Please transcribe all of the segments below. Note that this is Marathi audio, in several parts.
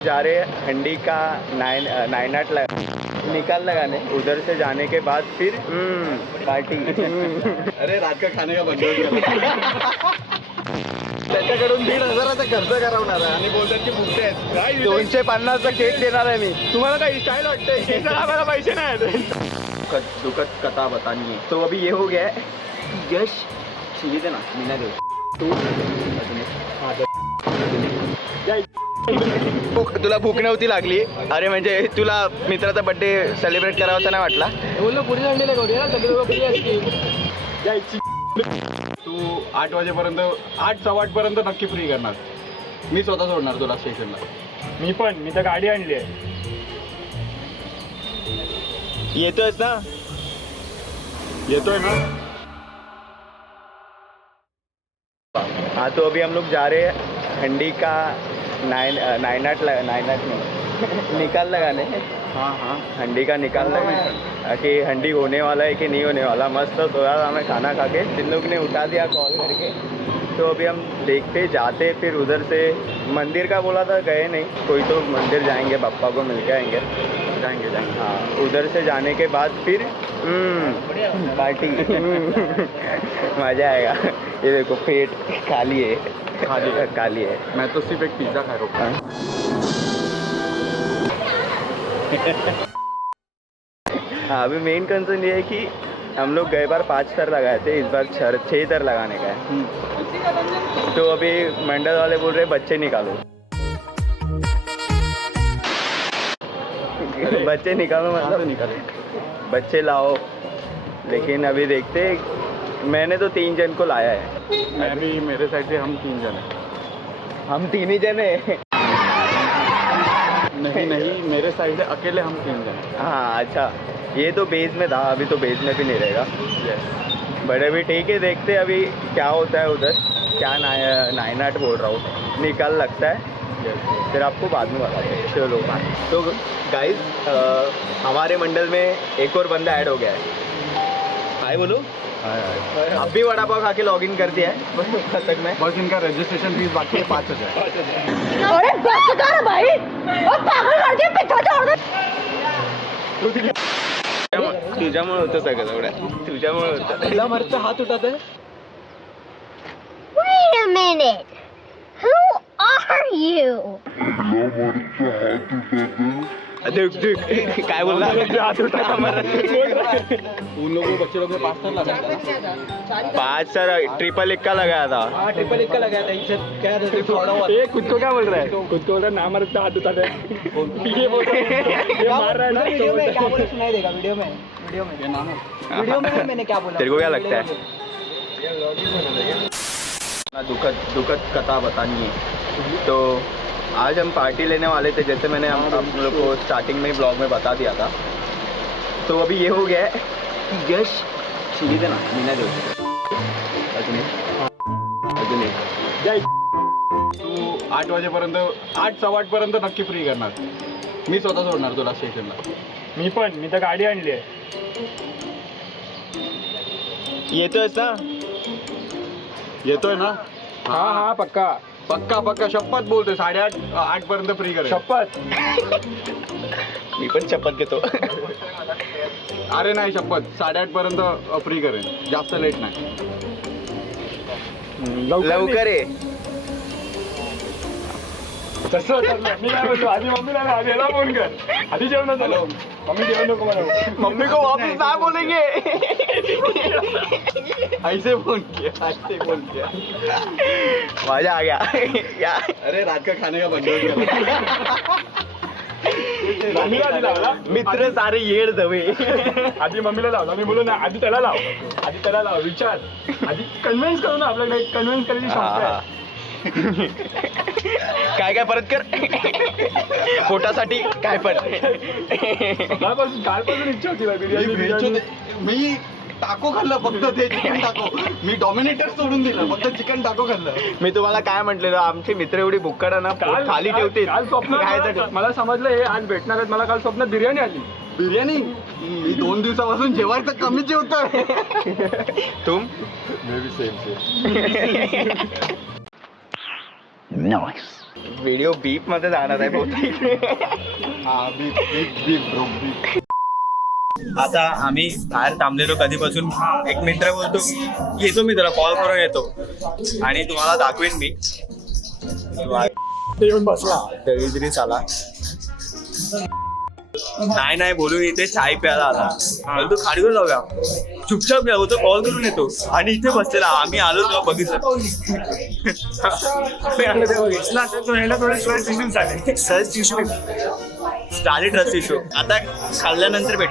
जा रहे हंडी का नाइनाट निकाल लगाने, उधर से जाने के बाद फिर पार्टी। अरे रात का खाने का बंद त्याच्याकडून 1,500चा खर्च करवणार आहे आणि बोलतात की भुकटे आहेत. 250चा केक देणार आहे मी. तुम्हाला काही स्टाईल वाटते? आम्हाला पैसे नाही. दुखद कथा बतानी है. तो अभी ये हो गया है. यश ये देना मीना दे तुला भूक नव्हती लागली? अरे म्हणजे तुला मित्राचा बर्थडे सेलिब्रेट करावासा नाही वाटला? बोललो पुढे अंडीला करूया सगळे लोक फ्री असतील. तू 8 वाजेपर्यंत 8:15 पर्यंत नक्की फ्री करणार. मी स्वतः सोडणार तुला स्टेशनला. मी तर गाडी आणली आहे. येतोयस ना? येतोय ना? हाँ, तो अभी हम लोग जा रहे हैं हंडी का नाइनाट नहीं निकाल लगाने. हाँ हाँ हंडी का निकाल लगाने कि हंडी होने वाला है कि नहीं होने वाला. मस्त सोया हमें खाना खा के जिन लोग ने उठा दिया कॉल करके. तो अभी हम देखते जाते फिर उधर से मंदिर का बोला था, गए नहीं. कोई तो मंदिर जाएंगे, पापा को मिल के आएंगे. जाएंगे. हाँ, उधर से जाने के बाद फिर पार्टी. मज़ा आएगा. ये देखो पेट खाली है. मैं तो सिर्फ एक पिज्जा खा रहा हूँ. हाँ, अभी मेन कंसर्न ये है कि हम लोग गए बार 5 स्तर लगाए थे, इस बार 6 स्तर लगाने का है. तो अभी मंडल वाले बोल रहे बच्चे निकालो. बच्चे निकालो मतलब निकाले. बच्चे लाओ. लेकिन अभी देखते, मैंने तो 3 जन को लाया है. मैं भी, मेरे साइड से हम 3 जन हैं. हम 3 ही जन है. नहीं, मेरे साइड से अकेले हम 3 जन हैं. हाँ अच्छा, ये तो बेस में था, अभी तो बेस में भी नहीं रहेगा. बट अभी ठीक है, देखते अभी क्या होता है उधर. क्या नाइनाट बोल रहा हूँ, निकाल लगता है. फिर आपको बाद में बताते हैं. चलो तो गाइस, हमारे मंडल में एक और बंदा ऐड हो गया है. हाय बोलो. अब भी वड़ा पाव खा के लॉगिन कर दिया है तक में. बस इनका रजिस्ट्रेशन फीस बाकी है 5,000. अरे बस कर भाई, और पागल करके पिता छोड़ दे. तुझ्यामुळे होतं सगळं एवढ्या. तुझ्यामुळे होतं. तिला मरचा हात उठाते. Wait a minute. Who are you? काय बोलला? उन लोगों बच्चे लोग ने 5 स्तर लगाया था. 5 सर ट्रिपल इक्का लगाया था. हाँ, ट्रिपल इक्का लगाया था. इज्जत क्या देते थोड़ा हुआ. ये खुद को क्या बोल रहा है? खुद को बोल रहा है नाम रखता हाथ उठा दे. ये बोल रहा है, ये मार रहा है ना. वीडियो में क्या बोला सुनाई देगा. वीडियो में ये नाम है. वीडियो में मैंने क्या बोला. तेरे को क्या लगता है? दुखद कथा बतानी है. तो आज हम पार्टी लेने वाले थे, जैसे मैंने आप लोग को स्टार्टिंग में ब्लॉग में बता दिया था. तो अभी ये हो गया है कि यश चिली देना मीना दे अजून एक. तू 8 वाजेपर्यंत 8:15 पर्यंत नक्की फ्री करणार. मी स्वतः सोडणार तुला स्टेशनला. मी तर गाडी आणली आहे. येतोयस ना? येतोय ना? हा पक्का. पक्का शपथ बोलतोय. 8:30 पर्यंत फ्री करेल. शपथ. मी पण शपथ घेतो. अरे नाही, शपथ 8:30 पर्यंत फ्री करेन. जास्त लेट नाही. लवकर ये. तसं मी काय बोलतो, आधी मम्मीला ना, आधी याला फोन कर. आधी जेवण झालं. मम्मी जेवण नको मला. मम्मी को वापस ना बोलेंगे. ऐसे फोन किया. मजा आ गया. अरे रात का खाने का बंद मम्मीला आधी लावला. मित्र सारे येड दवे. आधी मम्मीला लावला. मी बोललो ना, आधी त्याला लाव. विचार आधी कन्व्हिन्स करू ना. आपल्याकडे कन्व्हिन्स करायची क्षमता आहे. काय परत कर. पोटासाठी काय पण. कालपासून इच्छा होती बिर्याणी. मी टाको खाल्लं फक्त. ते चिकन टाको. मी डॉमिनेटर सोडून दिलं, फक्त चिकन टाको खाल्लं. मी तुम्हाला काय म्हटलेलं, आमचे मित्र एवढी भुक्कड ना खाली ठेवते. काल स्वप्न मला समजलं हे आज भेटणार आहेत. मला काल स्वप्नात बिर्याणी आली. बिर्याणी मी 2 दिवसापासून जेवायचं कमीच जेवतोय. तुम मे बी सेम. व्हिडिओ बीप मध्ये जाणार आहे बहुतेक. हा बीप बीप बीप ब्रो बीप. आता आम्ही बाहेर थांबलेलो कधीपासून. एक मित्र बोलतो येतो मी तुला कॉल करून येतो आणि तुम्हाला दाखवेन मी. येऊन बसला. दरिद्री आला नाही बोलून इथे चाय प्यायला आला. तू खाडीवर जाऊया चुपचाप घ्या होतो कॉल करून येतो आणि इथे बसलेला. आम्ही आलो तेव्हा बघितलं चालेल ट्रस्ट इशू. आता खाल्ल्यानंतर भेट.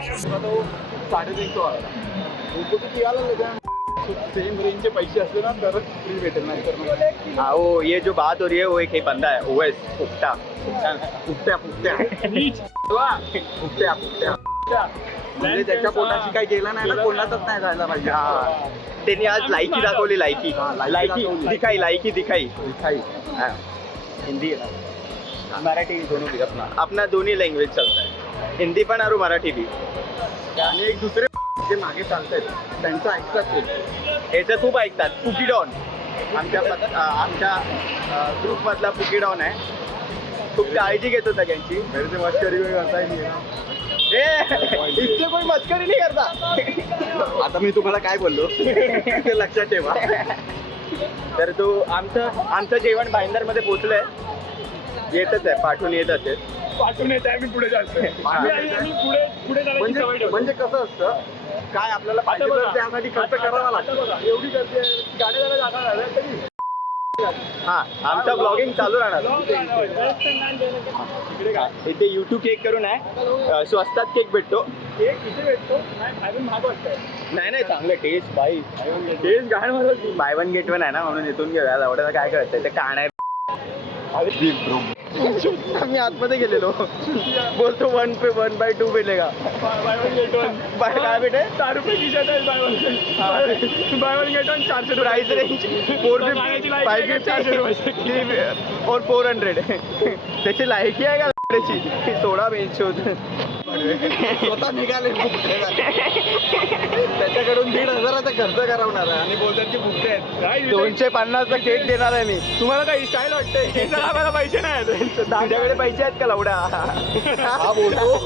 350 सेम रेंजचे पैसे असले ना तरच फ्री भेटेल, नाही तर नाही. वो ये जो बात हो रही है वो एक ही बंदा है ओएस फुकटा फुकट्या म्हणजे त्याच्या पोटाची काही गेला नाही ना, कोणातच नाही जायला पाहिजे. हा त्यांनी आज लायकी दाखवली. लायकी लायकी दिखाई लायकी दिखाई. हाँ हिंदी मराठी दोनों भी अपना दोन्ही लँग्वेज चलता है. हिंदी पण और मराठी भी. आणि एक दुसरे जे मागे चालतात त्यांचं ऐकतात ते. याचं खूप ऐकतात. पुकीडॉन आमच्या ग्रुपमधला पुकीडॉन आहे. खूप काळजी घेतो सगळ्यांची. मेरे से मस्करी कोई करता ही नहीं है. इतके कोई मस्करी नाही करता. आता मी तुम्हाला काय बोललो ते लक्षात ठेवा. तर तो आमचं जेवण भाईंदरमध्ये पोहोचलंय. येतच आहे पाठवून येत असेल. पाठवून येते आम्ही पुढे जातोय. आम्ही पुढे जाण्याची सवय ठेवतो. म्हणजे कसं असतं काय आपल्याला पाहिजे आता तर बघा. त्यासाठी खर्च करावा लागतो. आता बघा, एवढी गर्दी आहे गाड्या जायला जागा नाही आहे तरी. हा आमचा ब्लॉगिंग चालू राहणार. इकडे काय इथे YouTube केक करून आहे. स्वस्तात केक भेटतो. एक इथे भेटतो नाही अजून महाग वाटतंय. नाही चांगलं टेस्ट बाई. टेस्ट घाण म्हणत बाय वन गेट वन आहे ना म्हणून इथून घेऊया. एवढं काय कळतंय ते काण आहे. आम्ही आतमध्ये गेलेलो बोलतो 1/2 मिलेगा. काय भेटे ₹4 खिशात आहे by one get one 400 price range 450 550 और 400. त्याची लायकी आहे का त्याची. सोडा बेंच होत. स्वतः निघाले बुकटे झाले. त्याच्याकडून 1,500चा खर्च करवणार आहे आणि बोलतात की बुकटे आहेत. 250चा केक देणार आहे मी. तुम्हाला काही स्टाईल वाटते केस कापायला पैसे नाही आहेत. तुझ्याकडे पैसे आहेत का लवडा. हा बोलतो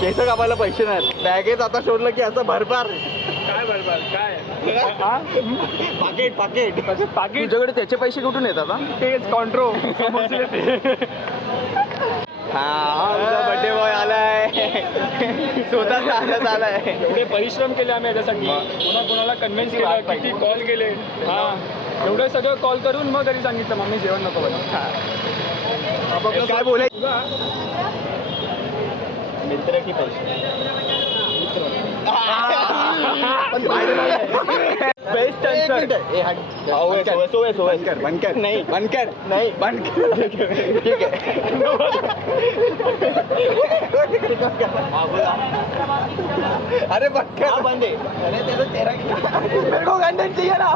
केस कापायला पैसे नाहीत. बॅगेत आता शोधलं की असं भरपार काय बरोबर काय पाकिट पाकिट पाकिट तुझ्याकडे त्याचे पैसे कुठून येतात. तेच कॉन्ट्रो बर्थडे बॉय आलाय. स्वतः चालत आलाय. एवढे परिश्रम केले आम्ही याच्यासाठी. कोणाला कन्व्हिन्स केलं, किती कॉल केले. हा एवढं सगळं कॉल करून मग घरी सांगितलं मम्मी जेवण नको बनव. काय बोलायचं मित्र की पैसे. बेस्ट बनकर नाही बनकर नाही ठीक आहे. अरे बनकर बंद आहे. अरे त्याचा चेहरा मेरे को कंटेंट चाहिए ना.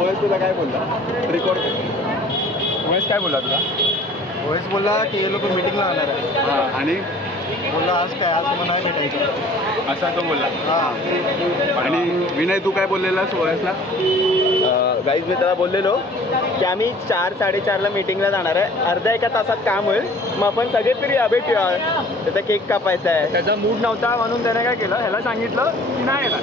ओएस तुला काय बोलला रेकॉर्ड महेश काय बोलला तुला. ओएस बोलला की हे लोक मीटिंगला जाणार आहे आणि बोलला आज काय आज मला भेटायचं असा तो बोलला. हां आणि विनय तू काय बोललेलास ओएसला. गाईज मी त्याला बोललेलो की आम्ही 4-4:30ला मीटिंगला जाणार आहे. अर्ध्या एका तासात काम होईल. मग आपण सगळे तरी भेटूया. त्याचा केक कापायचा आहे. त्याचा मूड नव्हता म्हणून त्याने काय केलं ह्याला सांगितलं की नाही येणार.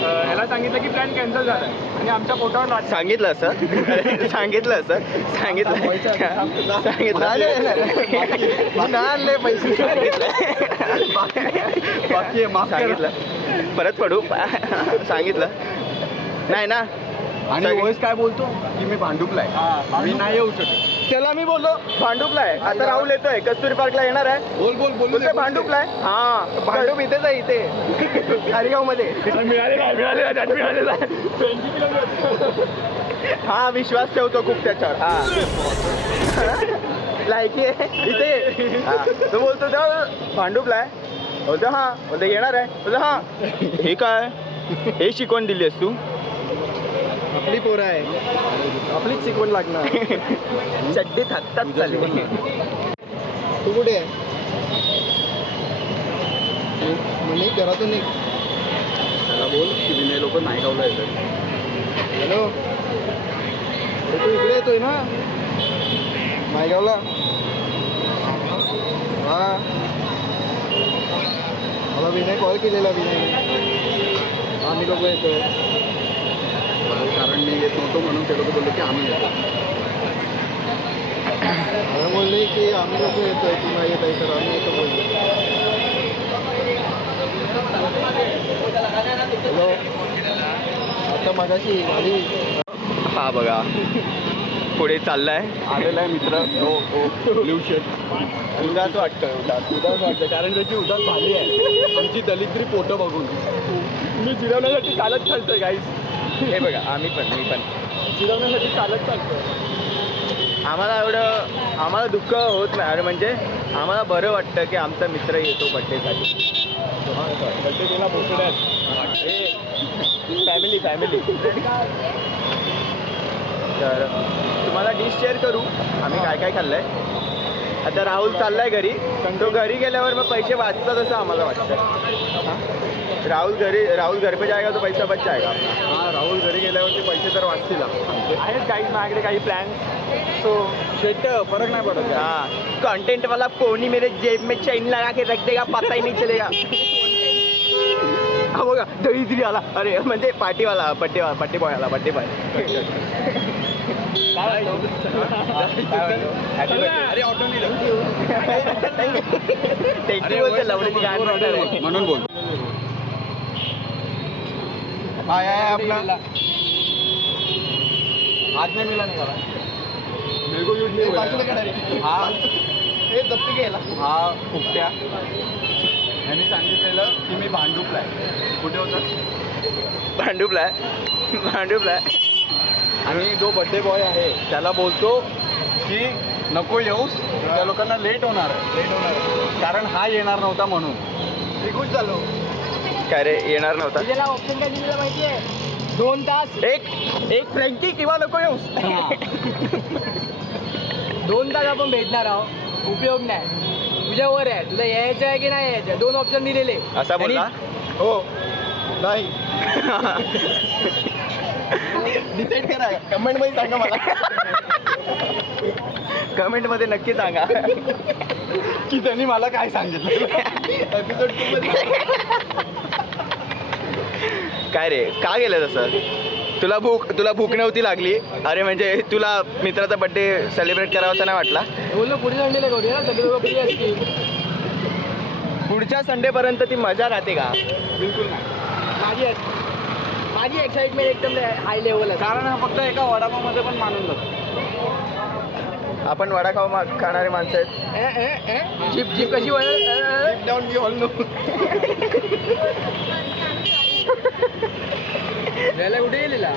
ह्याला सांगितलं की प्लॅन कॅन्सल झाला आणि आमच्या पोटावर लाथ. सांगितलं असं सांगितलं आणले पैसे बाकी माफ सांगितलं परत पडू सांगितलं नाही ना. आणि ओएस काय बोलतो की मी भांडुपला आहे मी नाही येऊ शकत. त्याला मी बोललो भांडूपला आहे. आता राहुल येतोय कस्तुरी पार्कला येणार आहे. बोल बोल बोलतोय भांडूपला आहे. हा भांडूप इथेच आहे इथे खारीगाव मध्ये. मिळालेला हा विश्वास ठेवतो खूप त्याच्यावर. हा लायकी आहे इथे. तो बोलतो त्या भांडूपला आहे. बोलतो हा बोलतो येणार आहे. बोलतो हा हे काय हे शिकवण दिली आहेस तू. आपली पोरं आहे आपलीच शिकवण लागणार. चड्डीत हातात चालली. तू कुठे आहे म्हणे घरातून एक त्याला बोल की विनय लोक नायगावला येतात. हॅलो तू इकडे येतोय ना नायगावला हा मला विनय कॉल केलेला विनय आम्ही लोक येतोय कारण मी येत नव्हतो म्हणून ते लोक बोलले की आम्ही येतो मला बोलले की आम्ही लोक येतोय तू नाही येत आहे तर आम्ही येतो बोललो हॅलो आता मगाशी गाडी हा बघा पुढे चाललाय आलेला आहे मित्र ब्ल्यू शर्ट उदास वाटतं उदास उदास वाटतं कारण त्याची उदास झाली आहे आमची दलिद्री पोटं बघून मी जिरवण्यासाठी चालत चालतोय गाईस. हे बघा मी पण जिरवण्यासाठी चालत चालतोय. आम्हाला दुःख होत नाही अरे म्हणजे आम्हाला बरं वाटतं की आमचा मित्र येतो बड्डेसाठी. बड्डे केला भोसड्यात. फॅमिली तर तुम्हाला डिश शेअर करू आम्ही काय काय खाल्लंय. आता राहुल चाललाय घरी तो घरी गेल्यावर मग पैसे वाचतात असं आम्हाला वाटतं. राहुल घर पे जाएगा तो पैसा बच जाएगा आपला. हा राहुल घरी गेल्यावरती पैसे तर वाचतील आमचे. आहेत काही माझ्याकडे काही प्लॅन. सो शेट फरक नाही पडत हाँ कंटेंट वाला कोनी मेरे जेब में चेन लगा के रख देगा पता ही नहीं चलेगा. हा बघा दरिद्री आला अरे म्हणजे पार्टीवाला बड्डे बॉय आला बड्डे बॉय. अरे ऑटो नाही लवडीची गाण म्हणणार आहे. म्हणून बोल हाय आपला आज नाही मिला निघाला मेरे को यूज नहीं हुआ. हा फुकट्या यांनी सांगितलेलं की मी भांडूपला आहे. कुठे होता भांडूपला आणि जो बड्डे बॉय आहे त्याला बोलतो की नको येऊस त्या लोकांना लेट होणार कारण हा येणार नव्हता म्हणून मी खुश झालो. काय रे येणार नव्हता. त्याला ऑप्शन काय दिलेला माहितीये 2 तास एक फ्रँकी किंवा नको येऊस. 2 तास आपण भेटणार आहोत उपयोग नाही तुझ्यावर आहे तुला यायचं आहे की नाही यायचं 2 ऑप्शन दिलेले. असा बोलला हो नाही डिसाईड करा कमेंट मध्ये सांगा मला. कमेंट मध्ये नक्की सांगा की त्यांनी मला काय सांगितलं एपिसोड 2 मध्ये. काय रे का गेलं तसं. तुला भूक नव्हती लागली अरे म्हणजे तुला मित्राचा बड्डे सेलिब्रेट करावासा नाही वाटला. बोललो पुढे संडेला करूया ना सगळे लोक फ्री असतील. पुढच्या संडे पर्यंत ती मजा राहते का. बिलकुल नाही माझी एक्साइटमेंट एकदम हाय लेवल आहे कारण हा फक्त एका वडापावमध्ये पण मानून जातो. आपण वडापाव खाणारी माणसं आहेत. जीप कशी वळ डाऊन बी ऑल नो वेळेला कुठे गेलेला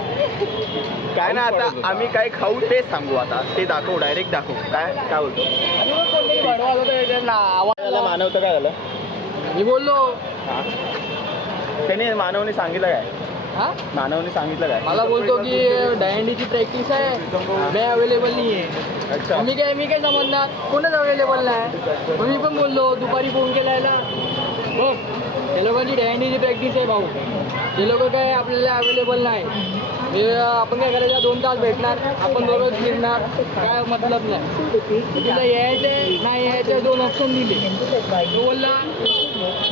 काय ना आता आम्ही काय खाऊ ते सांगू आता ते दाखवू डायरेक्ट दाखवू काय बोलतो. मानवतं काय झालं मी बोललो त्याने मानवने सांगितलं काय हा मानवने सांगितलं काय मला बोलतो की दहीहंडीची प्रॅक्टिस आहे मी अवेलेबल नाही आहे. अच्छा मी काय समजणार कोणच अवेलेबल नाही. मग मी पण बोललो दुपारी फोन केलायला बघ ते लोकांची दहीहंडीची प्रॅक्टिस आहे भाऊ ते लोक काय आपल्याला अवेलेबल नाही. आपण काय करायचं 2 तास भेटणार आपण दोघंच फिरणार काय मतलब नाही. तुला यायचं नाही यायचं 2 ऑप्शन दिले तो बोलला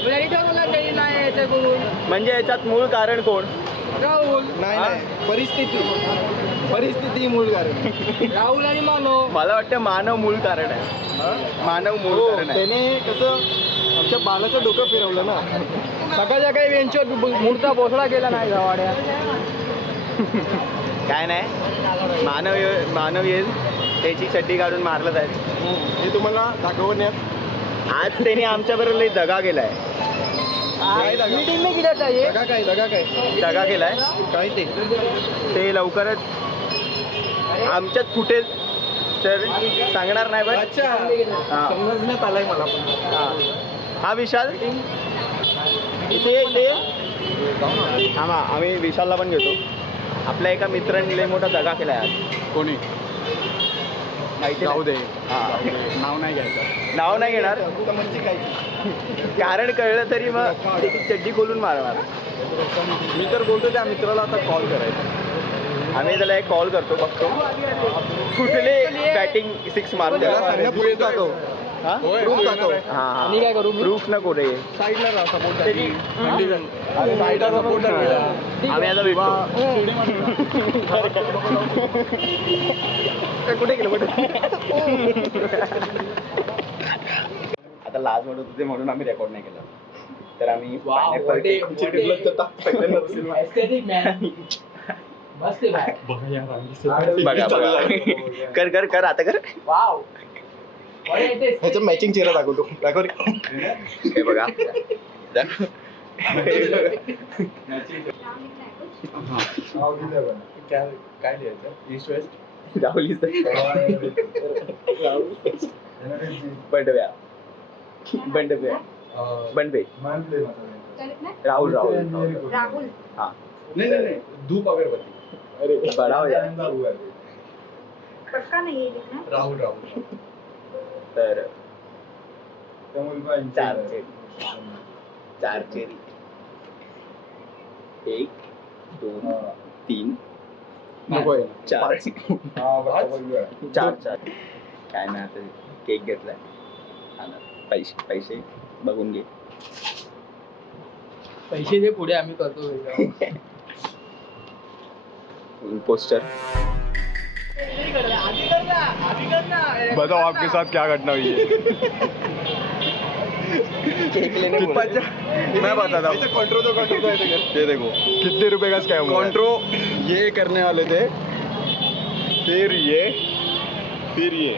बोला नाही यायचं करून म्हणजे याच्यात मूळ कारण कोण. राहुल नाही परिस्थिती मूळ कारण राहुल आणि मानव. मला वाटतं मानव मूळ कारण आहे. मानव मूळ कारण आहे. त्याने कसं आमच्या बालाचं डोकं फिरवलं ना. सकाळच्या काही वेंचर मूर्ता पोचडा केला नाही गावाड्या. काय नाही मानव येईल त्याची चड्डी काढून मारलं जाईल. हे तुम्हाला दाखवण्यात आज त्याने आमच्याबरोबर लई दगा केलाय. मीटिंग में गेला चाहिए दगा काय दगा केलाय काय ते लवकरच आमच्यात फुटेल तर सांगणार नाही बट अच्छा हां समजण्यात आलंय मला पण. हा विशाल इथे हां आम्ही विशालला पण घेतो. आपल्या एका मित्राने लई मोठा दगा केलाय आज. कोणी माहिती जाऊ दे हां नाव नाही घ्यायचं. नाव नाही घेणार कारण कळलं तरी मग त्याची चड्डी खोलून मारणार. मी तर बोलतो त्या मित्राला आता कॉल करायचा आम्ही त्याला एक कॉल करतो बघतो कुठले बॅटिंग 6 मारते हा मी काय करू मी प्रूफ नको रे साईडला राहा सपोर्ट त्याची साईडला सपोर्ट आम्ही आता भेटतो कुठे गेलो आता लाज वाटत होते म्हणून आम्ही रेकॉर्ड नाही केला तर आम्ही pineapple cake- Aesthetic man. मस्त आहे भाई. बघा कर कर कर आता कर वाव. ह्याचं मॅचिंग चेहरा दाखवतो दाखव रे. हे बघा दाखव. काय लिहायचं ईस्ट वेस्ट राहुल बंडव्या बंडव्या बंडवे राहुल राहुल राहुल हाँ नाही धूप अगरबत्ती अरे बड़ा हो जाए पक्का नहीं है लिखना राहुल राहुल तर चार चेरी चार चेरी 1 2 3 नको आहे. 4 चार. काय नाही आता केक घेतलाय आणि पैसे पैसे बघून घे पैसे दे पुढे आम्ही करतो पोस्टर बताओ आपके साथ क्या घटना हुई है केक लेने मैं बताता हूँ ये देखो कितने रुपए का स्कैम कॉन्ट्रो ये करने वाले थे फिर ये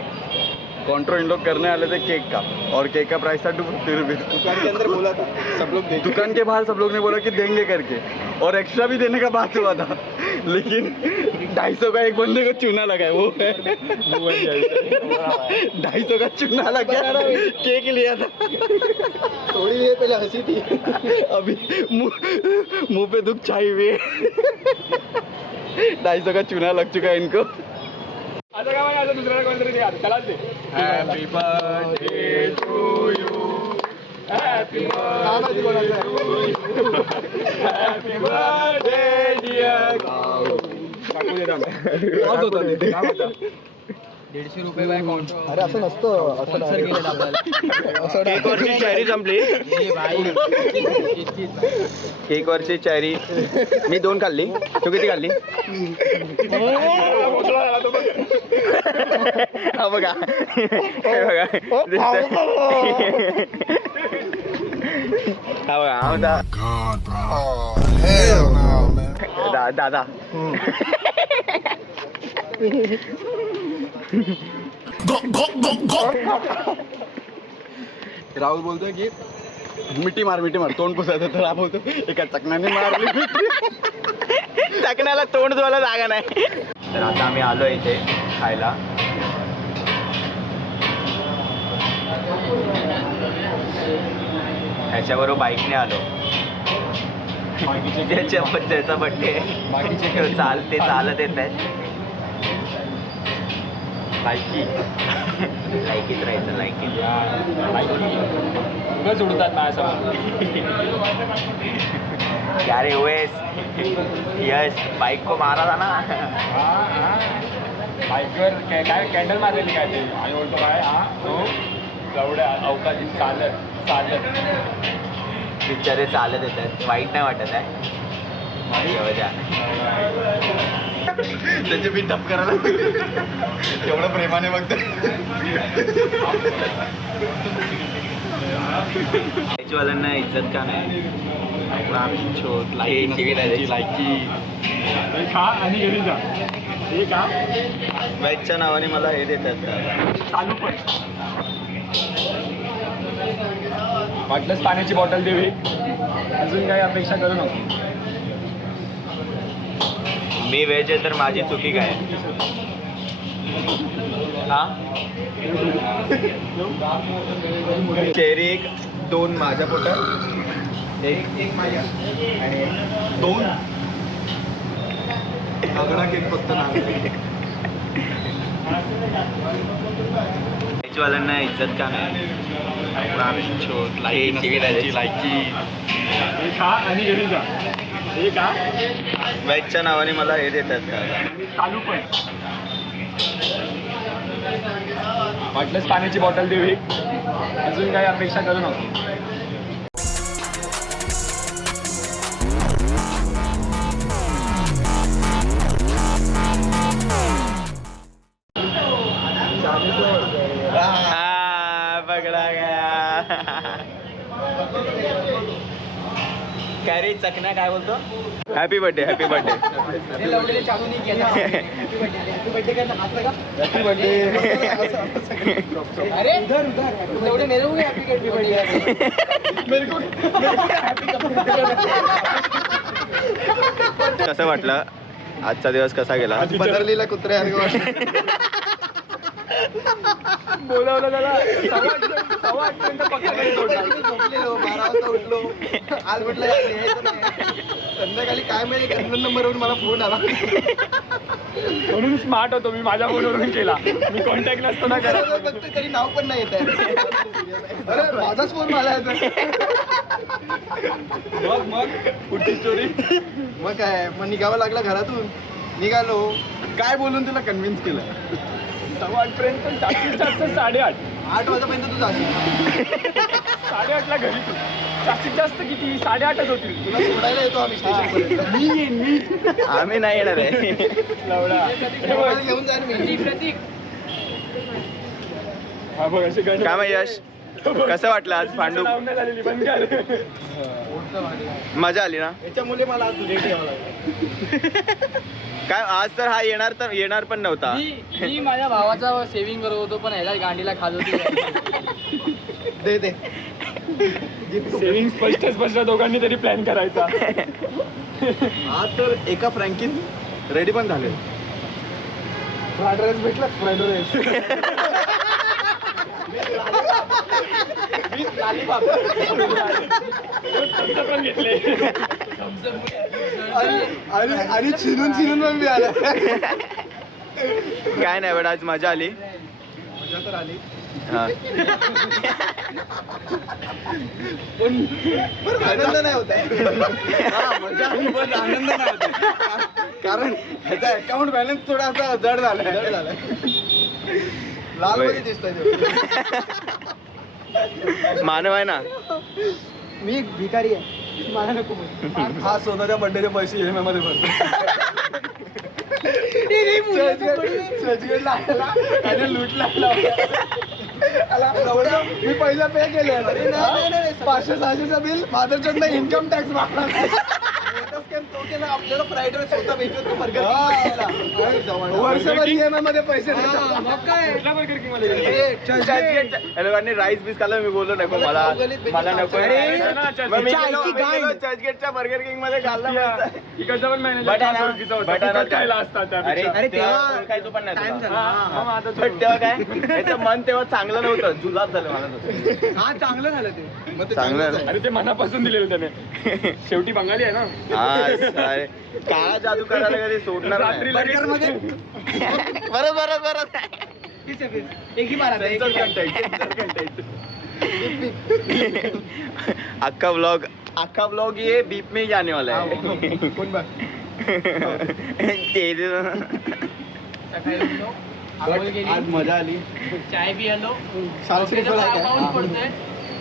कॉन्ट्रो इन लोग करने वाले थे केक का और केक का प्राइस था 250 रुपीज दुकान के अंदर बोला था सब लोग दुकान के बाहर सब लोग ने बोला कि देंगे करके और एक्स्ट्रा भी देने का बात हुआ था लेकिन 250 का एक बंदे को चूना लगा है वो 250 का चूना लगा केक लिया था थोड़ी देर पहले हंसी थी अभी मुंह पे दुख छाई हुई है 250 का चूना लग चुका है इनको आता काय म्हणे आता दुसऱ्याला कोणतरी दे आता त्यालाच दे happy birthday to you happy happy birthday dear 150 रुपये बाय कॉन्ट्रो अरे असं नसतं स्पॉन्सर केलेलं आपल्याला केक वरची चेरी संपली ए भाई केक वरची चेरी मी 2 खाल्ली तू किती खाल्ली हा बघा हे बघा दिसतंय. हा बघा हा होता दादा राहुल बोलतोय की मिठी मार तोंड पुसायचं तर हा बोलतो एका चकण्याने मारली टाकण्याला तोंड धुवायला जागा नाही तर आता आम्ही आलो इथे खायला ह्याच्याबरोबर बाईकने आलो ज्याचा बड्डे चालते चालत येत आहेत लायकीत राहायचं लायकीत उगाच उडतात माझ्यासमोर यारे ओएस यश बाईक को मारा था ना बाईकवर काय कॅन्डल मारलेली काय ते आणि बोलतो काय हा तो एवढ्या अवकाशी चालत बिचारे चालत येतात वाईट नाही वाटत आहे त्याचे मी टप करायला तेवढं प्रेमाने बघते वाल्यांना इज्जत का नाही लायकी खा आणि घरी जा हे का वेजच्या नावाने मला हे देतात चालू पण वाटलंच पाण्याची बॉटल देवी अजून काही अपेक्षा करू नको मी व्हेज आहे तर माझी चुकी काय हा चेरी 2 माझ्या पोटात एक माझ्या आणि 2 आगडा केक फक्त वाल्यांना इज्जत का नाही लायकी हे खा आणि घरी जा हे का वेजच्या नावाने मला हे देतात का चालू पण वाटलंच पाण्याची बॉटल देऊ एक अजून काही अपेक्षा करू नको. पकडा गया. काय रे चकना काय बोलतो हॅपी बर्थडे हॅपी बर्थडे चालू नाही केला. हॅपी बर्थडे अरे उधर तेवढे मेरे को हॅपी बर्थडे कसं वाटलं आजचा दिवस कसा गेला बदरलीला कुत्रे बोलावलं त्याला 8:15 पक्का झोपलेलो 12 वाजता उठलो आज म्हटलं संध्याकाळी काय माहिती कन्फर्म नंबरवरून मला फोन आला म्हणून स्मार्ट होतो मी माझ्या फोनवरून केला मी कॉन्टॅक्ट नसतो ना करत. बघतोय तरी नाव पण नाही येत आहे. अरे माझाच फोन मला येतो. मग पुढची स्टोरी मग काय मग निघावं लागलं घरातून निघालो काय बोलून तुला कन्व्हिन्स केलं 8:15 पर्यंत पण जास्तीत जास्त 8:30 8 वाजेपर्यंत तू जाशील 8:30ला घरी तू जास्तीत जास्त किती 8:30च होतील तुला सोडायला येतो आम्ही स्टेशनपर्यंत मी येईन मी आम्ही नाही येणार आहे लवडा मोबाईल घेऊन जाईल मी प्रतीक हा बघ असे गाणे. काय मग यश कसं वाटलं आज पांडू लावून नाही झालेली बंद कर. मजा आली ना याच्यामुळे मला आज लेट यावं लागलं काय आज तर हा येणार पण नव्हता मी माझ्या भावाचा सेव्हिंग करत होतो पण ह्याला गांडीला खात होती. दे सेव्हिंग स्पष्ट दोघांनी तरी प्लॅन करायचा. आज तर एका फ्रँकीन रेडी पण झाले फ्राईड राईस भेटला फ्राईड राईस पण घेतले आणि चिरून पण मी आला काय नाही बट आज मजा आली मजा तर आली हा. पण आनंद नाही होत आहे. मजा आली पण आनंद नाही होत आहे. कारण ह्याचा अकाउंट बॅलन्स थोडासा जड झालाय लाल मध्ये दिसतोय मानव आहे ना मी भिकारी आहे मला नको बोल. हा सोनाच्या बर्थडेचे पैसे EMI मध्ये भरतो चर्चगेटला आला आणि लूटला मी पहिला पे केले 500-600चं बिल माझ्याच्यात इन्कम टॅक्स मागणार तो केला आपल्याला फ्राईड राईस होता भेटतो वर्षभर EMI मध्ये पैसे मग काय कुठल्या बर्गर किंग मध्ये गेले? या लोकांनी राईस बीस खाल्लं मी बोललो नको मला नको अरे, मग मी गेलो चर्चगेटच्या बर्गर किंग मध्ये खाल्ला मस्त. इकडचा पण मॅनेजर बटाणा- ओळखीचा होता. बटाणा फुकट खायला असतात अरे त्यापेक्षा. तेव्हा ओळखायचो पण नाही time तुला. झाला. हा, मग आता पण तो- तेव्हा काय याचं मन तेव्हा चांगलं नव्हतं जुलाब झालं मला तसं. हा चांगलं झालं ते मग ते चांगलं चांगलंच आहे. अरे ते मनापासून दिलेलं त्याने शेवटी बंगाली आहे ना हा अरे, काळा जादू करायला कधी सोडणार नाही. रात्री बर्गर मध्ये बरं एक ही मारा Sensor content. अक्का व्लॉग ये बीप में ही जाने वाला है कोण बघ ते सकाळी उठलो, आंघोळ केली, आज मजा आली चाय पिलो साल श्रीफळ आहे का? पाऊस पडतोय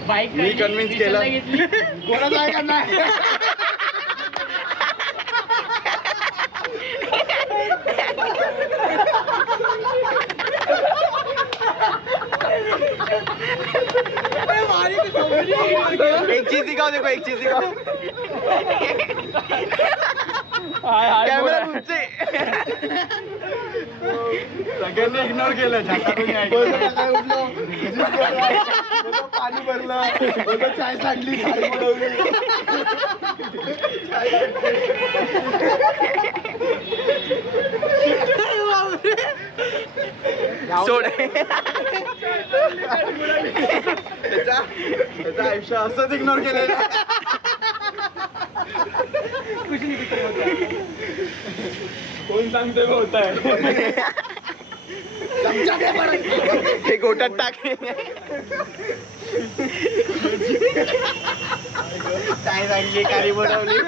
बाईक मी convince केलं. घेतली कोणाचं आहे का नाही एक चीज दिखाओ देखो एक चीज दिखाओ हाय हाय कॅमेरा बोला. तुमचे सगळ्यांनी इग्नोर केलं सकाळी उठलो पाणी भरलं चाय सांडली साडी बुडवली सोड त्याचं आयुष्य असंच इग्नोर केलं कोण सांगतोय होत आहे हे गोटात टाक चाय सांडली काळी बुडवली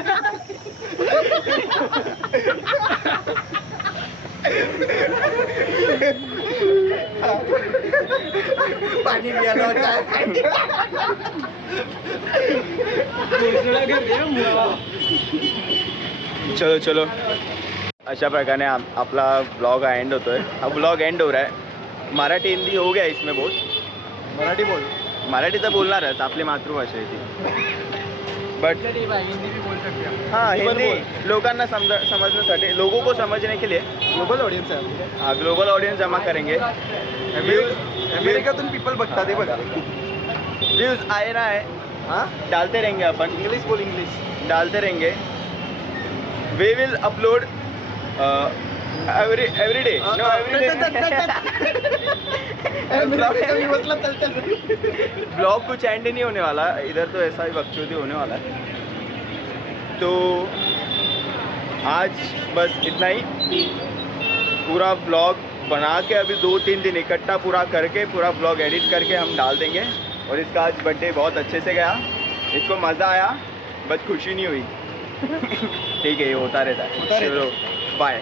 पाणी प्यायला चलो चलो अशा प्रकारे आपला ब्लॉग एंड होतोय. हा ब्लॉग एंड हो रहा है. मराठी हिंदी हो गया इसमें बहुत. मराठी बोल. मराठी तर बोलणारच, आपली मातृभाषा आहे ती. बट हिंदी भी बोल सकते हैं. हाँ हिंदी लोकांना समझने लोगों को समझने के लिए ग्लोबल ऑडियन्स आहे. हाँ ग्लोबल ऑडियन्स जमा करेंगे. अमेरिकेतून पीपल बघतात ते बघा. व्यूज आए ना है हां डालते रहेंगे अपन. इंग्लिश बोल इंग्लिश. डालते रहेंगे. We will upload every day. No every day. Blog कुछ एंड नहीं होने वाला इधर, तो ऐसा ही बकचोदी होने वाला है. तो आज बस इतना ही. पूरा ब्लॉग बना के अभी 2-3 दिन इकट्ठा पूरा करके पूरा ब्लॉग एडिट करके हम डाल देंगे. और इसका आज बर्थडे बहुत अच्छे से गया. इसको मज़ा आया, बस खुशी नहीं हुई. ठीक है, ये होता रहता है. चलो बाय.